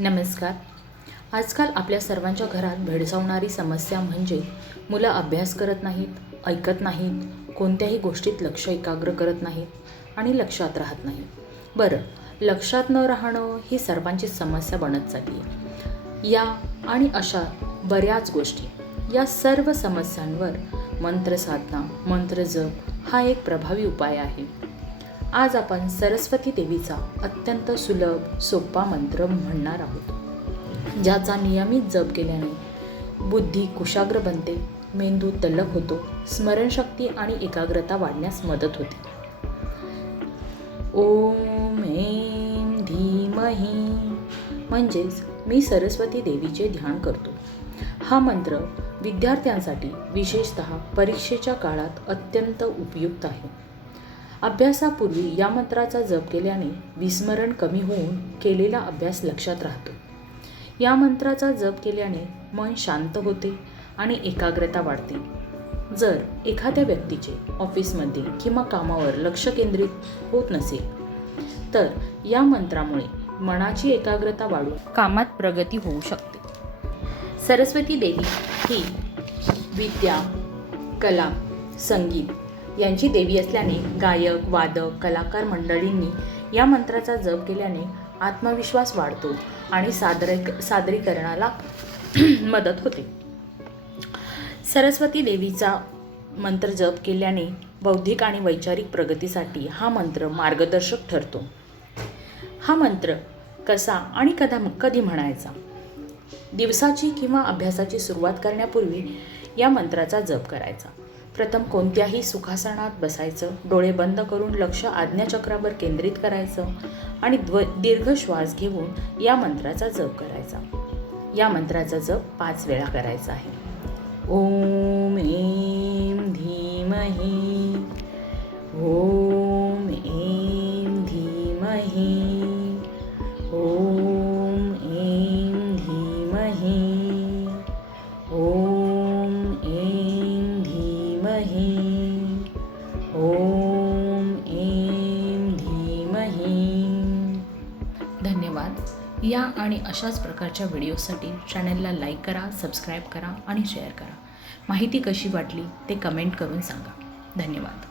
नमस्कार. आजकाल आपल्या सर्वांच्या घरात भेडसावणारी समस्या म्हणजे मुलं अभ्यास करत नाहीत ऐकत नाहीत कोणत्याही गोष्टीत लक्ष एकाग्र करत नाहीत आणि लक्षात राहत नाही बरं लक्षात न राहणं ही सर्वांची समस्या बनत चालली आहे. या आणि अशा बऱ्याच गोष्टी या सर्व समस्यांवर मंत्रसाधना मंत्रजप हा एक प्रभावी उपाय आहे. आज आपण सरस्वती देवीचा अत्यंत सुलभ सोपा मंत्र म्हणणार आहोत. ज्याचा नियमित जप केल्याने बुद्धी कुशाग्र बनते मेंदू तल्लक होतो स्मरणशक्ती आणि एकाग्रता वाढण्यास मदत होते. ओम ऐं धीमही म्हणजेच मी सरस्वती देवीचे ध्यान करतो. हा मंत्र विद्यार्थ्यांसाठी विशेषत परीक्षेच्या काळात अत्यंत उपयुक्त आहे. अभ्यासापूर्वी या मंत्राचा जप केल्याने विस्मरण कमी होऊन केलेला अभ्यास लक्षात राहतो. या मंत्राचा जप केल्याने मन शांत होते आणि एकाग्रता वाढते. जर एखाद्या व्यक्तीचे ऑफिसमध्ये किंवा कामावर लक्ष केंद्रित होत नसेल तर या मंत्रामुळे मनाची एकाग्रता वाढून कामात प्रगती होऊ शकते. सरस्वती देवी ही विद्या कला संगीत यांची देवी असल्याने गायक वादक कलाकार मंडळींनी या मंत्राचा जप केल्याने आत्मविश्वास वाढतो आणि सादर सादरीकरणाला मदत होते. सरस्वती देवीचा मंत्र जप केल्याने बौद्धिक आणि वैचारिक प्रगतीसाठी हा मंत्र मार्गदर्शक ठरतो. हा मंत्र कसा आणि कदा कधी म्हणायचा? दिवसाची किंवा अभ्यासाची सुरुवात करण्यापूर्वी या मंत्राचा जप करायचा. प्रथम कोणत्याही सुखासनात बसायचं डोळे बंद करून लक्ष आज्ञाचक्रावर केंद्रित करायचं आणि द्व दीर्घ श्वास घेऊन या मंत्राचा जप करायचा. या मंत्राचा जप पाच वेळा करायचा आहे. ओम ऐं धीमही धीमहि। ओम ऐं धीमहि। धन्यवाद. या आणि अशाच प्रकारच्या व्हिडिओसाठी चॅनलला लाईक करा सबस्क्राईब करा आणि शेअर करा. माहिती कशी वाटली ते कमेंट करून सांगा. धन्यवाद.